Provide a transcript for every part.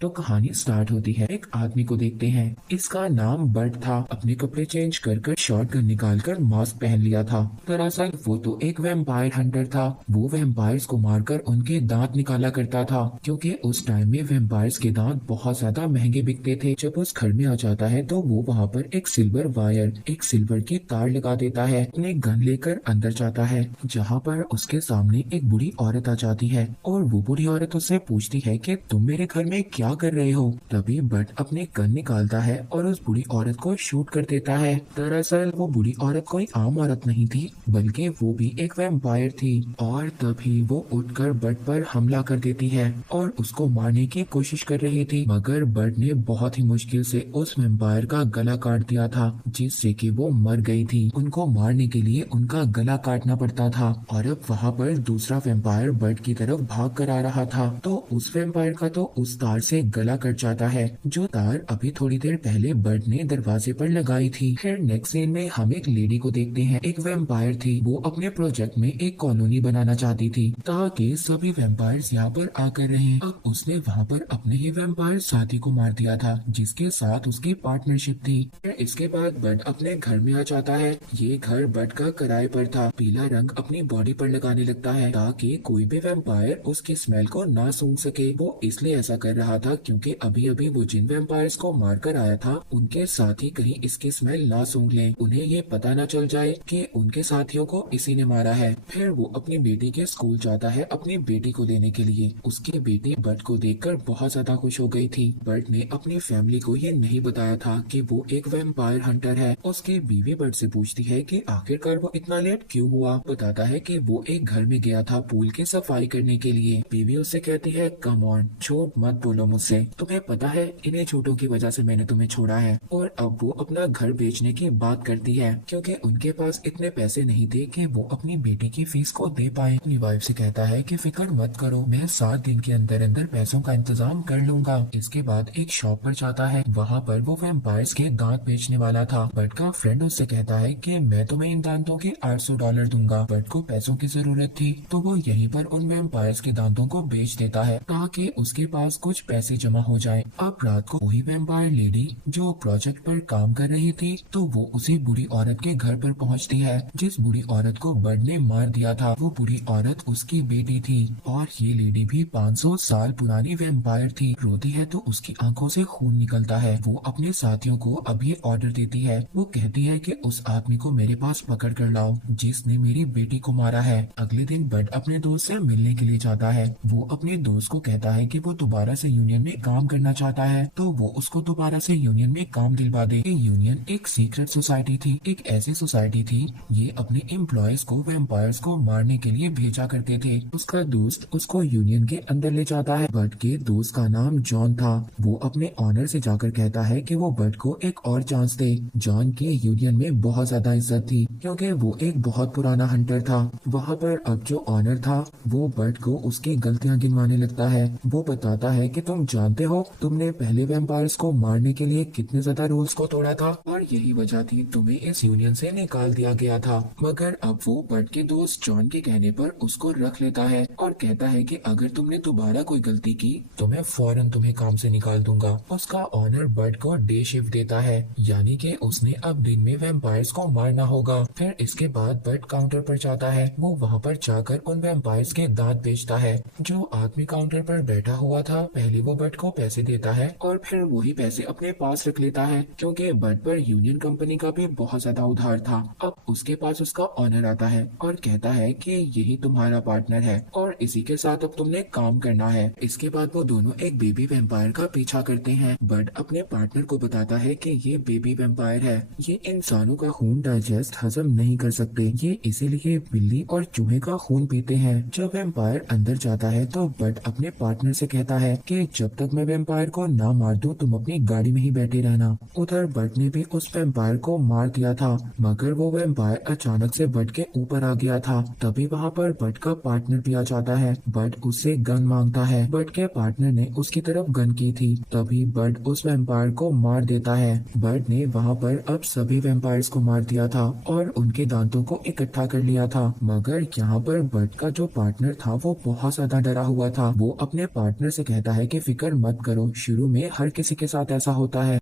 तो कहानी स्टार्ट होती है। एक आदमी को देखते हैं, इसका नाम बट था। अपने कपड़े चेंज कर कर शॉटगन निकाल कर मास्क पहन लिया था। दरअसल वो तो एक वैम्पायर हंटर था। वो वैम्पायर्स को मारकर उनके दांत निकाला करता था, क्योंकि उस टाइम में वैम्पायर्स के दांत बहुत ज्यादा महंगे बिकते थे। जब उस घर में आ जाता है तो वो वहाँ पर एक सिल्वर वायर, एक सिल्वर की तार लगा देता है। अपने गन लेकर अंदर जाता है, जहाँ पर उसके सामने एक बूढ़ी औरत आ जाती है और वो बूढ़ी औरत उससे पूछती है कि तुम मेरे घर में क्या कर रहे हो। तभी बट अपने गन निकालता है और उस बूढ़ी औरत को शूट कर देता है। दरअसल वो बूढ़ी औरत कोई आम औरत नहीं थी, बल्कि वो भी एक वैम्पायर थी। और तभी वो उठकर बट पर हमला कर देती है और उसको मारने की कोशिश कर रही थी, मगर बट ने बहुत ही मुश्किल से उस वैम्पायर का गला काट दिया था, जिससे कि वो मर गई थी। उनको मारने के लिए उनका गला काटना पड़ता था। और अब वहाँ पर दूसरा वैम्पायर बट की तरफ भाग कर आ रहा था, तो उस वैम्पायर का तो उस तार से गला कट जाता है, जो तार अभी थोड़ी देर पहले बट ने दरवाजे पर लगाई थी। फिर नेक्स्ट सीन में हम एक लेडी को देखते हैं। एक वैम्पायर थी, वो अपने प्रोजेक्ट में एक कॉलोनी बनाना चाहती थी ताकि सभी वैम्पायर्स यहाँ पर आकर रहें। अब उसने वहाँ पर अपने ही वैम्पायर साथी को मार दिया था, जिसके साथ उसकी पार्टनरशिप थी। फिर इसके बाद बट अपने घर में आ जाता है। ये घर बट का किराए पर था। पीला रंग अपनी बॉडी पर लगाने लगता है ताकि कोई भी वैम्पायर उसकी स्मेल को ना सूंघ सके। वो इसलिए ऐसा कर रहा था क्योंकि अभी अभी वो जिन वैम्पायर्स को मार कर आया था, उनके साथी कहीं इसकी स्मेल ना सूंघ लें, उन्हें ये पता ना चल जाए कि उनके साथियों को इसी ने मारा है। फिर वो अपनी बेटी के स्कूल जाता है अपनी बेटी को देने के लिए। उसकी बेटी बट को देखकर बहुत ज्यादा खुश हो गई थी। बट ने अपनी फैमिली को ये नहीं बताया था कि वो एक वैम्पायर हंटर है। उसकी बीवी बट से पूछती है कि आखिरकार वो इतना लेट क्यों हुआ। बताता है कि वो एक घर में गया था पूल की सफाई करने के लिए। बीवी उससे कहती है, कम ऑन, झूठ मत बोलो मुझसे, तुम्हें पता है इन्हीं झूठों की वजह से मैंने तुम्हें छोड़ा है। और अब वो अपना घर बेचने की बात करती है, क्योंकि उनके पास इतने पैसे नहीं थे कि वो अपनी बेटी की फीस को दे पाए। अपनी वाइफ से कहता है कि फिक्र मत करो, मैं 7 दिन के अंदर अंदर पैसों का इंतजाम कर लूंगा। इसके बाद एक शॉप पर जाता है। वहाँ पर वो वैम्पायर्स के दांत बेचने वाला था। बट का फ्रेंड उससे कहता है कि मैं तुम्हें इन दांतों के $800 दूंगा। बट को पैसों की जरूरत थी, तो वो यहीं पर उन वैम्पायर्स के दांतों को बेच देता है ताकि उसके पास कुछ पैसे जमा हो जाए। अब रात को वही वैम्पायर लेडी जो प्रोजेक्ट पर काम कर रही थी, तो वो उसी बूढ़ी औरत के घर पर पहुंचती है जिस बूढ़ी औरत को बर्ड ने मार दिया था। वो बूढ़ी औरत उसकी बेटी थी और ये लेडी भी 500 साल पुरानी वैम्पायर थी। रोती है तो उसकी आंखों से खून निकलता है। वो अपने साथियों को अब ये ऑर्डर देती है। वो कहती है कि उस आदमी को मेरे पास पकड़ कर लाओ जिसने मेरी बेटी को मारा है। अगले दिन बट अपने दोस्त से मिलने के लिए जाता है। वो अपने दोस्त को कहता है कि वो दोबारा से यूनियन में काम करना चाहता है, तो वो उसको दोबारा से यूनियन में काम दिलवा दे। ये यूनियन एक सीक्रेट सोसाइटी थी, एक ऐसी सोसाइटी थी ये अपने एम्प्लॉयज को वैम्पायर्स को मारने के लिए भेजा करते थे। उसका दोस्त उसको यूनियन के अंदर ले जाता है। बट के दोस्त का नाम जॉन था। वो अपने ऑनर से जाकर कहता है कि वो बट को एक और चांस दे। जॉन के यूनियन में बहुत ज्यादा इज्जत थी, क्योंकि वो एक बहुत पुराना हंटर था। वहाँ पर अब जो ऑनर था वो बट को उसकी गलतियां गिनवाने लगता है। वो बताता है कि तुम जानते हो तुमने पहले वैम्पायर्स को मारने के लिए कितने ज्यादा रूल्स को तोड़ा था, और यही वजह थी तुम्हें इस यूनियन से निकाल दिया गया था। मगर अब वो बट के दोस्त जॉन के कहने पर उसको रख लेता है और कहता है कि अगर तुमने दोबारा कोई गलती की तो मैं फौरन तुम्हें काम से निकाल दूंगा। उसका ऑनर बट को डे शिफ्ट देता है, यानी कि उसने अब दिन में वैम्पायर्स को मारना होगा। फिर इसके बाद बट काउंटर पर जाता है। वो वहाँ पर जाकर उन वैम्पायर्स के दांत बेचता है। जो आदमी काउंटर पर बैठा हुआ था, पहले वो बट को पैसे देता है और फिर वही पैसे अपने पास रख लेता है, क्योंकि बट पर यूनियन कंपनी का भी बहुत ज्यादा उधार था। अब उसके पास उसका ऑनर आता है और कहता है कि यही तुम्हारा पार्टनर है और इसी के साथ अब तुमने काम करना है। इसके बाद वो दोनों एक बेबी वैम्पायर का पीछा करते हैं। बट अपने पार्टनर को बताता है कि ये बेबी वैम्पायर है, ये इंसानों का खून डाइजेस्ट हजम नहीं कर सकते, ये इसीलिए बिल्ली और चूहे का खून पीते हैं। जब वैम्पायर अंदर जाता है तो बट अपने पार्टनर से कहता है कि जब तक मैं वैम्पायर को ना मार दूं तुम अपनी गाड़ी में ही बैठे रहना। उधर बट ने भी उस वैम्पायर को मार दिया था, मगर वो वैम्पायर अचानक से बट के ऊपर आ गया था। तभी वहाँ पर बट का पार्टनर भी आ जाता जाता है। बट उससे गन मांगता है। बट के पार्टनर ने उसकी तरफ गन की थी, तभी बट उस वैम्पायर को मार देता है। बट ने वहाँ पर अब सभी वैम्पायर्स को मार दिया था और उनके दांतों को इकट्ठा कर लिया था। मगर यहाँ पर बट का जो पार्टनर था वो बहुत ज्यादा डरा हुआ था। वो अपने पार्टनर से कहता है कि फिक्र मत करो, शुरू में हर किसी के साथ ऐसा होता है।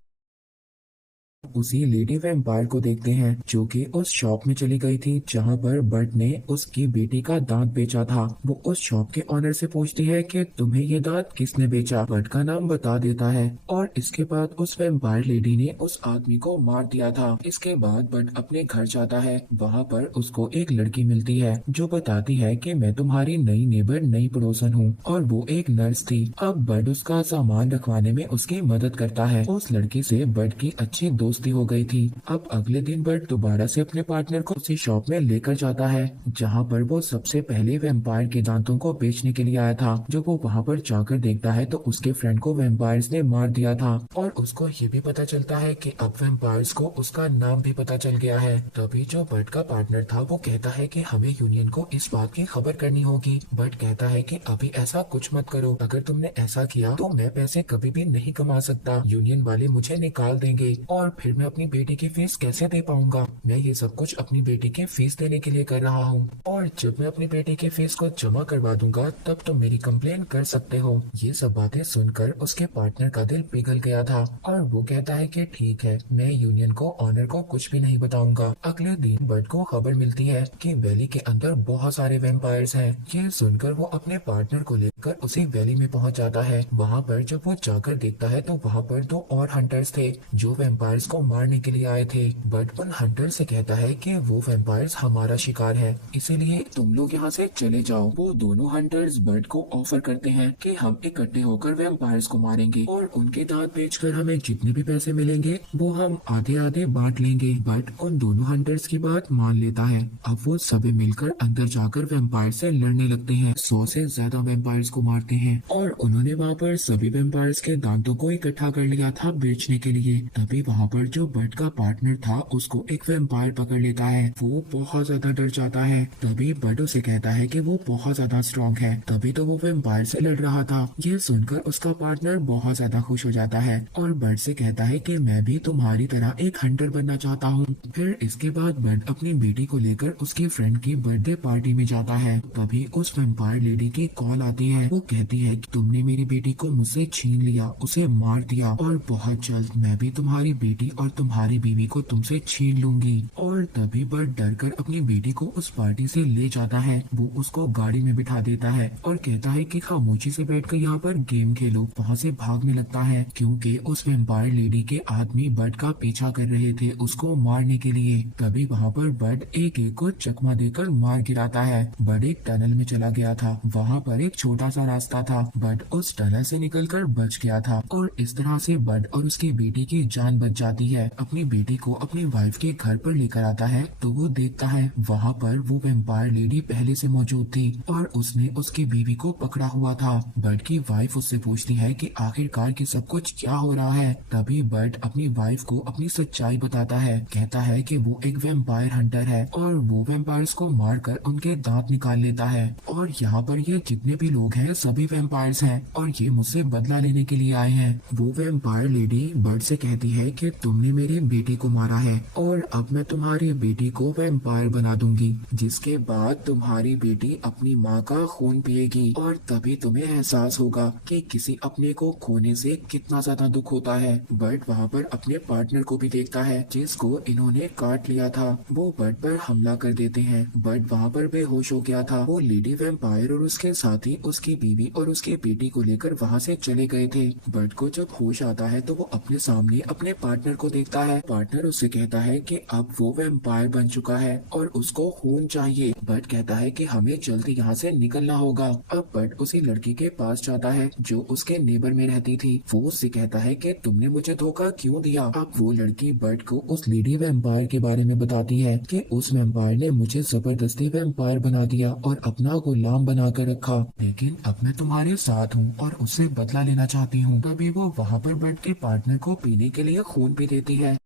उसी लेडी वैम्पायर को देखते हैं जो कि उस शॉप में चली गई थी जहां पर बर्ट ने उसकी बेटी का दांत बेचा था। वो उस शॉप के ऑनर से पूछती है कि तुम्हें ये दांत किसने बेचा। बर्ट का नाम बता देता है और इसके बाद उस वैम्पायर लेडी ने उस आदमी को मार दिया था। इसके बाद बर्ट अपने घर जाता है। वहाँ पर उसको एक लड़की मिलती है जो बताती है कि मैं तुम्हारी नई नेबर, नई पड़ोसन हूँ, और वो एक नर्स थी। अब बर्ट उसका सामान रखवाने में उसकी मदद करता है। उस लड़की से बर्ट की अच्छी दोस्ती हो गई थी। अब अगले दिन बर्ट दोबारा से अपने पार्टनर को उसी शॉप में लेकर जाता है जहां पर वो सबसे पहले वैम्पायर के दांतों को बेचने के लिए आया था। जब वो वहां पर जाकर देखता है तो उसके फ्रेंड को वैम्पायर्स ने मार दिया था और उसको ये भी पता चलता है कि अब वैम्पायर्स को उसका नाम भी पता चल गया है। तभी जो बर्ट का पार्टनर था वो कहता है कि हमें यूनियन को इस बात की खबर करनी होगी। बर्ट कहता है कि अभी ऐसा कुछ मत करो, अगर तुमने ऐसा किया तो मैं पैसे कभी भी नहीं कमा सकता, यूनियन वाले मुझे निकाल देंगे और फिर मैं अपनी बेटी की फीस कैसे दे पाऊंगा। मैं ये सब कुछ अपनी बेटी की फीस देने के लिए कर रहा हूँ और जब मैं अपनी बेटी की फीस को जमा करवा दूंगा तब तुम मेरी कंप्लेन कर सकते हो। ये सब बातें सुनकर उसके पार्टनर का दिल पिघल गया था और वो कहता है कि ठीक है, मैं यूनियन को, ऑनर को कुछ भी नहीं बताऊंगा। अगले दिन बर्ट को खबर मिलती है कि वैली के अंदर बहुत सारे वैम्पायर्स हैं। ये सुनकर वो अपने पार्टनर को लेकर उसी वैली में पहुंच जाता है। वहाँ पर जब वो जाकर देखता है तो वहाँ पर 2 और हंटर्स थे जो वैम्पायर्स को मारने के लिए आए थे। बट उन हंटर से कहता है कि वो वैम्पायर्स हमारा शिकार है, इसीलिए तुम लोग यहाँ से चले जाओ। वो दोनों हंटर्स बर्ट को ऑफर करते हैं कि हम इकट्ठे होकर वैम्पायर्स को मारेंगे और उनके दांत बेचकर हमें जितने भी पैसे मिलेंगे वो हम आधे आधे बांट लेंगे। बट उन दोनों हंटर्स की बात मान लेता है। अब वो सभी मिलकर अंदर जाकर वैम्पायर से लड़ने लगते हैं। 100 से ज्यादा वैम्पायर्स को मारते हैं और उन्होंने वहाँ पर सभी वैम्पायर्स के दांतों को इकट्ठा कर लिया था बेचने के लिए। तभी वहाँ पर जो बर्ट का पार्टनर था उसको एक वैम्पायर पकड़ लेता है। वो बहुत ज्यादा डर जाता है। तभी बर्ट उसे कहता है कि वो बहुत ज्यादा स्ट्रॉन्ग है, तभी तो वो वैम्पायर से लड़ रहा था। ये सुनकर उसका पार्टनर बहुत ज्यादा खुश हो जाता है और बर्ट से कहता है कि मैं भी तुम्हारी तरह एक हंटर बनना चाहता हूँ। फिर इसके बाद बर्ट अपनी बेटी को लेकर उसकी फ्रेंड की बर्थडे पार्टी में जाता है। तभी उस वैम्पायर लेडी की कॉल आती है। वो कहती है कि तुमने मेरी बेटी को मुझसे छीन लिया, उसे मार दिया और बहुत जल्द मैं भी तुम्हारी बेटी और तुम्हारी बीवी को तुमसे छीन लूंगी। और तभी बर्ट डरकर अपनी बेटी को उस पार्टी से ले जाता है। वो उसको गाड़ी में बिठा देता है और कहता है कि खामोशी से बैठकर यहाँ पर गेम खेलो। वहाँ से भागने लगता है क्योंकि उस वैम्पायर लेडी के आदमी बर्ट का पीछा कर रहे थे उसको मारने के लिए। तभी वहाँ पर बर्ट एक एक को चकमा देकर मार गिराता है। बर्ट एक टनल में चला गया था। वहाँ पर एक छोटा सा रास्ता था। बर्ट उस टनल से निकलकर बच गया था और इस तरह से बर्ट और उसकी बेटी की जान बच जाती है। अपनी बेटी को अपनी वाइफ के घर पर लेकर आता है तो वो देखता है वहाँ पर वो वैम्पायर लेडी पहले से मौजूद थी और उसने उसकी बीवी को पकड़ा हुआ था। बर्ट की वाइफ उससे पूछती है कि आखिरकार की सब कुछ क्या हो रहा है। तभी बर्ट अपनी वाइफ को अपनी सच्चाई बताता है। कहता है कि वो एक वैम्पायर हंटर है और वो वैम्पायर्स को मारकर उनके दांत निकाल लेता है और यहाँ पर ये जितने भी लोग हैं सभी वैम्पायर्स हैं और ये मुझसे बदला लेने के लिए आए हैं। वो वैम्पायर लेडी बर्ट से कहती है कि तुमने मेरी बेटी को मारा है और अब मैं तुम्हारी बेटी को वैम्पायर बना दूंगी, जिसके बाद तुम्हारी बेटी अपनी माँ का खून पिएगी और तभी तुम्हें एहसास होगा कि किसी अपने को खोने से कितना ज्यादा दुख होता है। बर्ट वहाँ पर अपने पार्टनर को भी देखता है जिसको इन्होंने काट लिया था। वो बर्ट पर हमला कर देते हैं। बर्ट वहाँ पर बेहोश हो गया था। वो लेडी वैम्पायर और उसके साथी उसकी बीवी और उसकी बेटी को लेकर वहाँ से चले गए थे। बर्ट को जब होश आता है तो वो अपने सामने अपने पार्टनर को देखता है। पार्टनर उससे कहता है कि अब वो वैम्पायर बन चुका है और उसको खून चाहिए। बर्ट कहता है कि हमें जल्दी यहाँ से निकलना होगा। अब बर्ट उसी लड़की के पास जाता है जो उसके नेबर में रहती थी। वो उससे कहता है कि तुमने मुझे धोखा क्यों दिया। अब वो लड़की बर्ट को उस लेडी वैम्पायर के बारे में बताती है कि उस वैम्पायर ने मुझे जबरदस्ती वैम्पायर बना दिया और अपना गुलाम बना कर रखा, लेकिन अब मैं तुम्हारे साथ हूँ और उससे बदला लेना चाहती हूँ। तभी वो वहाँ पर बर्ट के पार्टनर को पीने के लिए खून भी देती है।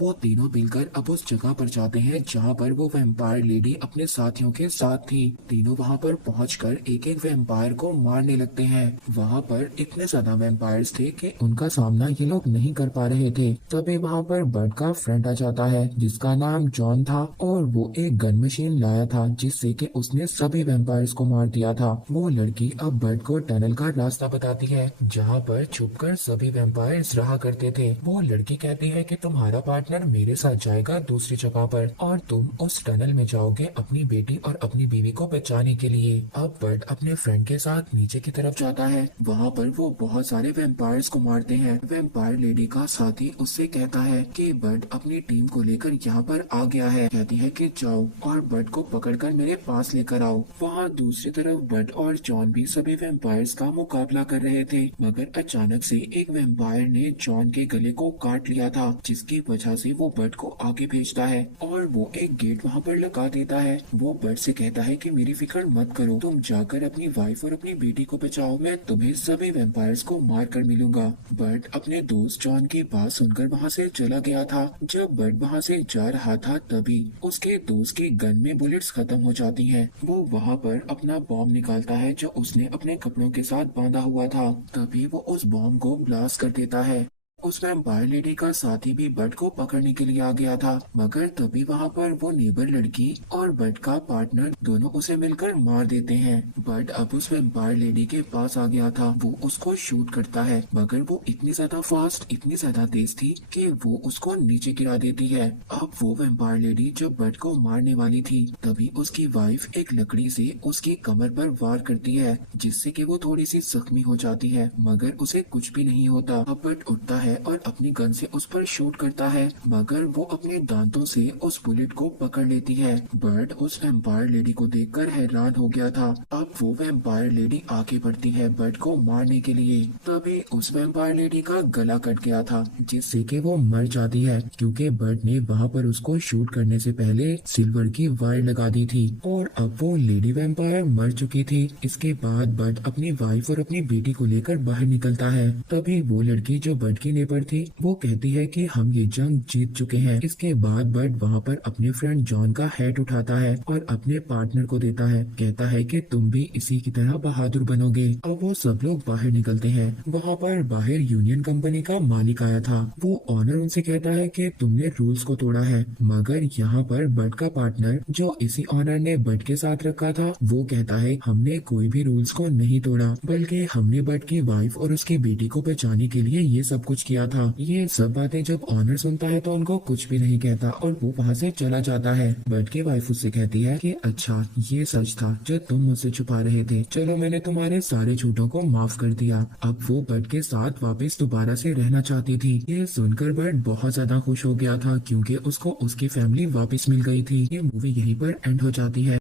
वो तीनों मिलकर अब उस जगह पर जाते हैं जहाँ पर वो वैम्पायर लेडी अपने साथियों के साथ थी। तीनों वहाँ पर पहुंचकर एक एक वैम्पायर को मारने लगते हैं। वहाँ पर इतने ज्यादा वैम्पायर्स थे कि उनका सामना ये लोग नहीं कर पा रहे थे। तभी वहाँ पर बर्ड का फ्रेंड आ जाता है जिसका नाम जॉन था और वो एक गन मशीन लाया था जिससे कि उसने सभी वैम्पायर्स को मार दिया था। वो लड़की अब बर्ड को टनल का रास्ता बताती है जहाँ पर छुपकर सभी वैम्पायर्स रहा करते थे। वो लड़की कहती है कि तुम्हारा पार्टनर मेरे साथ जाएगा दूसरी जगह पर और तुम उस टनल में जाओगे अपनी बेटी और अपनी बीवी को बचाने के लिए। अब बर्ड अपने फ्रेंड के साथ नीचे की तरफ जाता है। वहाँ पर वो बहुत सारे वैम्पायर्स को मारते हैं। वैम्पायर लेडी का साथी उससे कहता है कि बर्ड अपनी टीम को लेकर यहाँ पर आ गया है। कहती है कि जाओ और बर्ड को पकड़कर मेरे पास लेकर आओ। वहाँ दूसरी तरफ बर्ड और जॉन भी सभी वैम्पायर्स का मुकाबला कर रहे थे, मगर अचानक से एक वैम्पायर ने जॉन के गले को काट लिया था जिसकी वजह से वो बर्ड को आगे भेजता है और वो एक गेट वहाँ पर लगा देता है। वो बर्ड से कहता है कि मेरी फिक्र मत करो, तुम जाकर अपनी वाइफ और अपनी बेटी को बचाओ, मैं तुम्हें सभी वैम्पायर्स को मार कर मिलूंगा। बर्ड अपने दोस्त जॉन की बात सुनकर वहाँ से चला गया था। जब बर्ड वहाँ से जा रहा था तभी उसके दोस्त की गन में बुलेट्स खत्म हो जाती हैं। वो वहाँ पर अपना बॉम्ब निकालता है जो उसने अपने कपड़ों के साथ बांधा हुआ था। तभी वो उस बॉम्ब को ब्लास्ट कर देता है। उस वैम्पायर लेडी का साथी भी बर्ड को पकड़ने के लिए आ गया था, मगर तभी वहाँ पर वो नेबर लड़की और बर्ड का पार्टनर दोनों उसे मिलकर मार देते हैं। बर्ड अब उस वैम्पायर लेडी के पास आ गया था। वो उसको शूट करता है, मगर वो इतनी ज्यादा फास्ट, इतनी ज्यादा तेज थी कि वो उसको नीचे गिरा देती है। अब वो वैम्पायर लेडी जब बर्ड को मारने वाली थी तभी उसकी वाइफ एक लकड़ी से उसकी कमर पर वार करती है जिससे कि वो थोड़ी सी जख्मी हो जाती है, मगर उसे कुछ भी नहीं होता। अब बर्ड उठता है और अपनी गन से उस पर शूट करता है, मगर वो अपने दांतों से उस बुलेट को पकड़ लेती है। बर्ड उस वैम्पायर लेडी को देखकर हैरान हो गया था। अब वो वैम्पायर लेडी आगे बढ़ती है बर्ड को मारने के लिए। तभी उस वैम्पायर लेडी का गला कट गया था जिससे कि वो मर जाती है, क्योंकि बर्ड ने वहाँ पर उसको शूट करने से पहले सिल्वर की वायर लगा दी थी और अब वो लेडी वैम्पायर मर चुकी थी। इसके बाद बर्ड अपनी वाइफ और अपनी बेटी को लेकर बाहर निकलता है। तभी वो लड़की जो बर्ड की नेबर थी वो कहती है कि हम ये जंग जीत चुके हैं। इसके बाद बर्ड वहाँ पर अपने फ्रेंड जॉन का हेड उठाता है और अपने पार्टनर को देता है। कहता है कि तुम भी इसी की तरह बहादुर बनोगे। अब वो सब लोग बाहर निकलते हैं। वहाँ पर बाहर यूनियन कंपनी का मालिक आया था। वो ऑनर उनसे कहता है कि तुमने रूल्स को तोड़ा है, मगर यहाँ पर बर्ड का पार्टनर जो इसी ऑनर ने बर्ड के साथ रखा था वो कहता है हमने कोई भी रूल्स को नहीं तोड़ा, बल्कि हमने बर्ड की वाइफ और उसकी बेटी को बचाने के लिए ये सब कुछ किया था। ये सब बातें जब ऑनर सुनता है तो उनको कुछ भी नहीं कहता और वो वहाँ से चला जाता है। बर्ड की वाइफ उससे कहती है कि अच्छा ये सच था जो तुम मुझसे छुपा रहे थे, चलो मैंने तुम्हारे सारे झूठों को माफ कर दिया। अब वो बर्ड के साथ वापस दोबारा से रहना चाहती थी। ये सुनकर बर्ड बहुत ज्यादा खुश हो गया था क्योंकि उसको उसकी फैमिली वापस मिल गई थी। ये मूवी यहीं पर एंड हो जाती है।